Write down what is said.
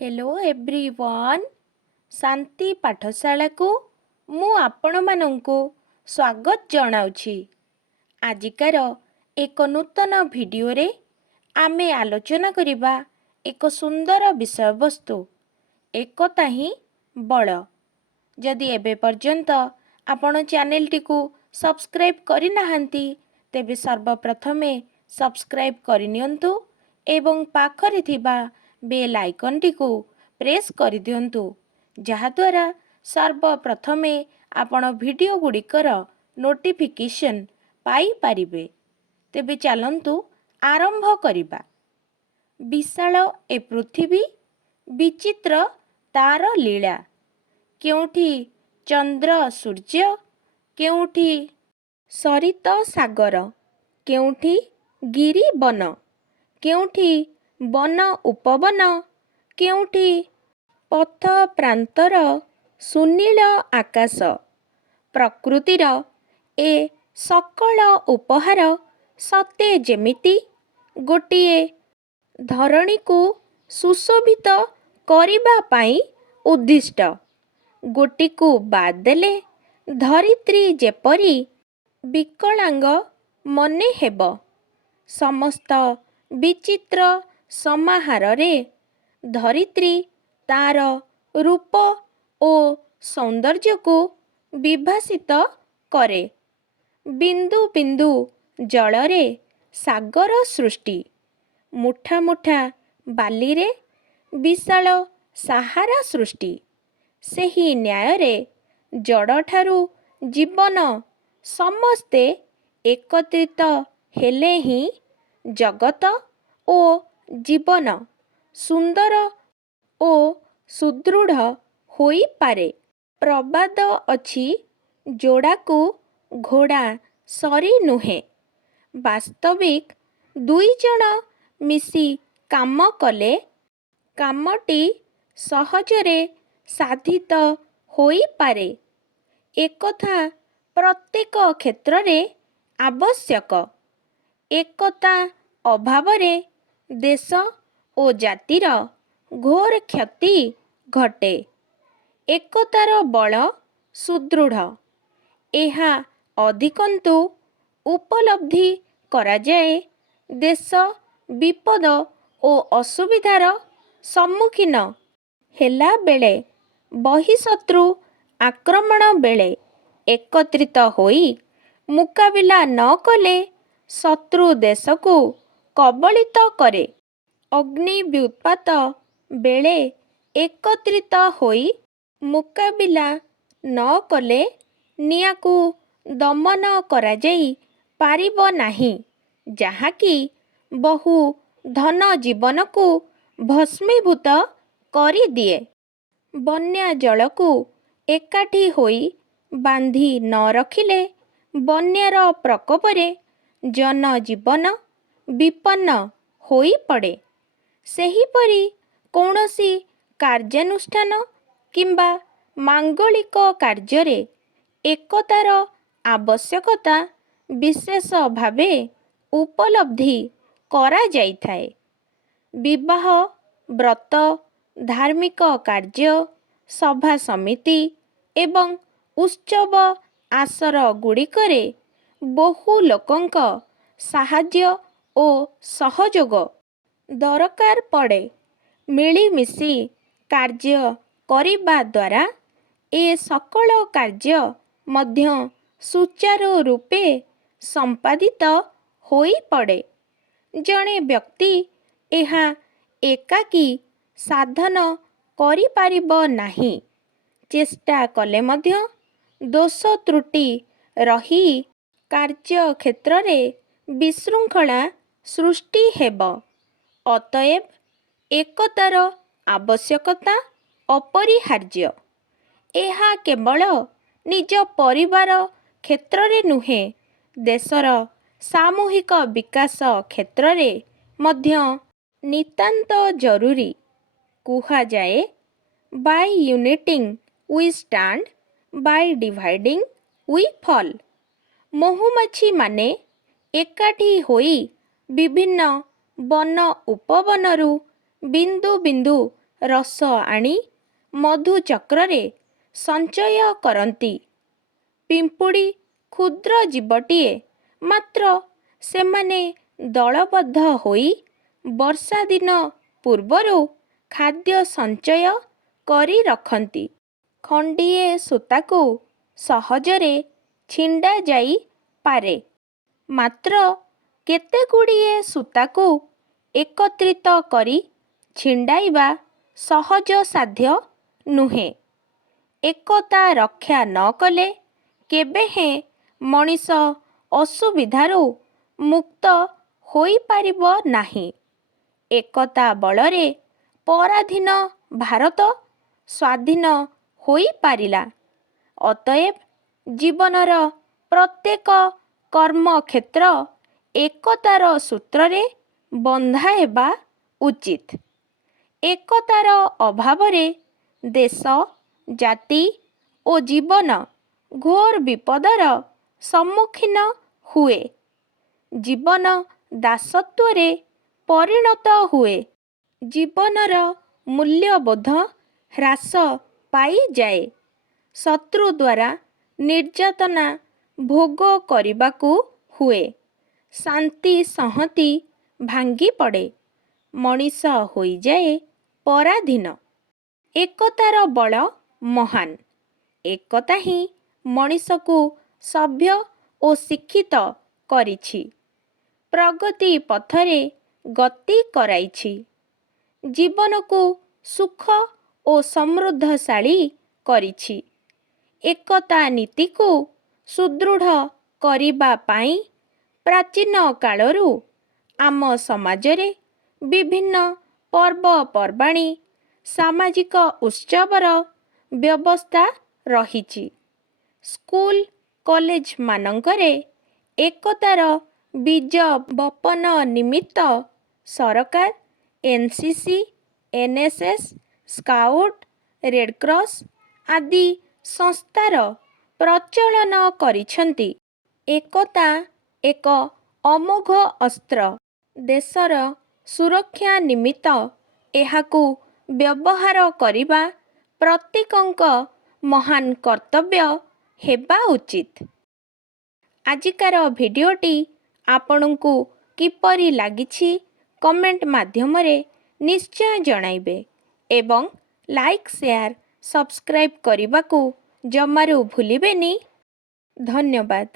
Hello everyone शांति पाठशाला को मु आपण मानंकु स्वागत जनाउछि। आजिकार एक नूतन वीडियो रे आमे आलोचना करिबा एक सुंदर विषय वस्तु एकता ही बल। जदि एबे पर्यंत आपण चैनल टी को सब्सक्राइब करि नाहंती तेबे सर्वप्रथमे सब्सक्राइब करिनियंतु एवं पाखरे थिबा बेल आइकन टी को प्रेस करि दियंतु जहा द्वारा सर्वप्रथमे आपण वीडियो गुड़िकर नोटिफिकेशन पाई परिबे। तेबे चलंतु आरंभ करिबा। विशाल ए पृथ्वी विचित्र तार लीला, केउठी चंद्र सूर्य, केउठी सरित सागर, केउठी गिरी वन, केउठी वन उपवन, केउठी पथ प्रांतर सुनील आकाश। प्रकृतिर ए सकल उपहार सते जेमिति गोटिए धरणी को सुशोभित करिबा पाई उद्दिष्ट। गोटी को बाद देले धरित्री जेपरी विकलांग मने हेब। समस्त विचित्र समाहार रे धरित्री तार रूप ओ सौंदर्य को विभासित करे। बिंदु बिंदु जल रे सागर सृष्टि, मुठा मुठा बाली रे विशाल सहारा सृष्टि। सेही न्याय रे जड़ ठारू जीवन समस्ते एकत्रित हेले ही जगत ओ जीवन सुंदर ओ सुदृढ़ होई पारे। प्रबाद अछि जोड़ा को घोड़ा सरी नुहे। वास्तविक दुई जण मिसी काम कले कामटी सहजरे साधित होई पारे। एकथा प्रत्येक क्षेत्र रे आवश्यक। एकता अभावरे देश ओ जातिर घोर क्षति घटे। एकतार बल सुदृढ़। एहा अधिकंतु उपलब्धि करा जाए देश विपद ओ असुविधार सम्मुखीन हेला बेले, बहिशत्रु आक्रमण बेले एकत्रित होई मुकाबिला न कले शत्रु देश को कबलित करे। अग्नि व्युत्पात बेले एकत्रित होई मुकाबिला न कले निया को दमन करा जाई पारिब नाही, जहाँकि बहु धन जीवन को भस्मीभूत करी दिए। बन्या जल को एकाठी होई बांधी न रखिले बन्यार प्रकोपरे जनजीवन विपन्न होई पड़े। सेहीपरि कौनसी कार्यानुष्ठान किंबा मांगलिक कार्ୟରେ एकतार आवश्यकता विशेष भावे उपलब्धि करा जाइथाए। विवाह, व्रत, धार्मिक कार्य, सभा समिति एवं उत्सव आसर गुड़िकरे बहु लोकंक साहाय्य ओ सहयोग दरकार पड़े। मिलीमिशी कार्य करिबा द्वारा ए सकल कार्य मध्य सुचारू रूपे संपादित होई पड़े। जणे व्यक्ति एहा एकाकी साधन करि पारिब नाही, चेष्टा कले मध्य दोष त्रुटि रही कार्य क्षेत्र रे विशृंखला सृष्टि हेब। अतएव एकतार आवश्यकता अपरिहार्य। एहा केवल निज परिवार क्षेत्र रे नुहे, देशर सामूहिक विकास क्षेत्र रे मध्य नितांत जरूरी। कुहा जाए, by uniting we stand, by dividing we fall. महुमाछी माने एकाठी होई विभिन्न वन उपवनरु बिंदु बिंदु ରସ ଆଣି ମଧୁଚକ୍ରରେ ସଞ୍ଚୟ କରନ୍ତି। ପିମ୍ପୁଡ଼ି କ୍ଷୁଦ୍ର ଜୀବଟିଏ, ମାତ୍ର ସେମାନେ ଦଳବଦ୍ଧ ହୋଇ ବର୍ଷା ଦିନ ପୂର୍ବରୁ ଖାଦ୍ୟ ସଞ୍ଚୟ କରି ରଖନ୍ତି। ଖଣ୍ଡିଏ ସୂତାକୁ ସହଜରେ ଛିଣ୍ଡା ଯାଇପାରେ, ମାତ୍ର କେତେଗୁଡ଼ିଏ ସୂତାକୁ ଏକତ୍ରିତ କରି ଛିଣ୍ଡାଇବା ସହଜସାଧ୍ୟ ନୁହେଁ। ଏକତା ରକ୍ଷା ନ କଲେ କେବେ ହେଁ ମଣିଷ ଅସୁବିଧାରୁ ମୁକ୍ତ ହୋଇପାରିବ ନାହିଁ। ଏକତା ବଳରେ ପରାଧୀନ ଭାରତ ସ୍ୱାଧୀନ ହୋଇପାରିଲା। ଅତଏବ ଜୀବନର ପ୍ରତ୍ୟେକ କର୍ମକ୍ଷେତ୍ର ଏକତାର ସୂତ୍ରରେ ବନ୍ଧା ହେବା ଉଚିତ। ଏକତାର ଅଭାବରେ ଦେଶ, ଜାତି ଓ ଜୀବନ ଘୋର ବିପଦର ସମ୍ମୁଖୀନ ହୁଏ। ଜୀବନ ଦାସତ୍ୱରେ ପରିଣତ ହୁଏ। ଜୀବନର ମୂଲ୍ୟବୋଧ ହ୍ରାସ ପାଇଯାଏ। ଶତ୍ରୁ ଦ୍ୱାରା ନିର୍ଯାତନା ଭୋଗ କରିବାକୁ ହୁଏ। ଶାନ୍ତି ସଂହତି ଭାଙ୍ଗି ପଡ଼େ। ମଣିଷ ହୋଇଯାଏ ପରାଧୀନ। ଏକତାର ବଳ ମହାନ। ଏକତା ହିଁ ମଣିଷକୁ ସଭ୍ୟ ଓ ଶିକ୍ଷିତ କରିଛି। ପ୍ରଗତି ପଥରେ ଗତି କରାଇଛି। ଜୀବନକୁ ସୁଖ ଓ ସମୃଦ୍ଧଶାଳୀ କରିଛି। ଏକତା ନୀତିକୁ ସୁଦୃଢ଼ କରିବା ପାଇଁ ପ୍ରାଚୀନ କାଳରୁ ଆମ ସମାଜରେ ବିଭିନ୍ନ ପର୍ବପର୍ବାଣି, ସାମାଜିକ ଉତ୍ସବର ବ୍ୟବସ୍ଥା ରହିଛି। ସ୍କୁଲ କଲେଜମାନଙ୍କରେ ଏକତାର ବୀଜ ବପନ ନିମିତ୍ତ ସରକାର ଏନସିସି, ଏନଏସଏସ, ସ୍କାଉଟ, ରେଡକ୍ରସ ଆଦି ସଂସ୍ଥାର ପ୍ରଚଳନ କରିଛନ୍ତି। ଏକତା ଏକ ଅମୋଘ ଅସ୍ତ୍ର। ଦେଶର ସୁରକ୍ଷା ନିମିତ୍ତ ଏହାକୁ ବ୍ୟବହାର କରିବା ପ୍ରତ୍ୟେକଙ୍କ ମହାନ କର୍ତ୍ତବ୍ୟ ହେବା ଉଚିତ। ଆଜିକାର ଭିଡ଼ିଓଟି ଆପଣଙ୍କୁ କିପରି ଲାଗିଛି କମେଣ୍ଟ ମାଧ୍ୟମରେ ନିଶ୍ଚୟ ଜଣାଇବେ ଏବଂ ଲାଇକ୍, ସେୟାର, ସବସ୍କ୍ରାଇବ୍ କରିବାକୁ ଜମାରୁ ଭୁଲିବେନି। ଧନ୍ୟବାଦ।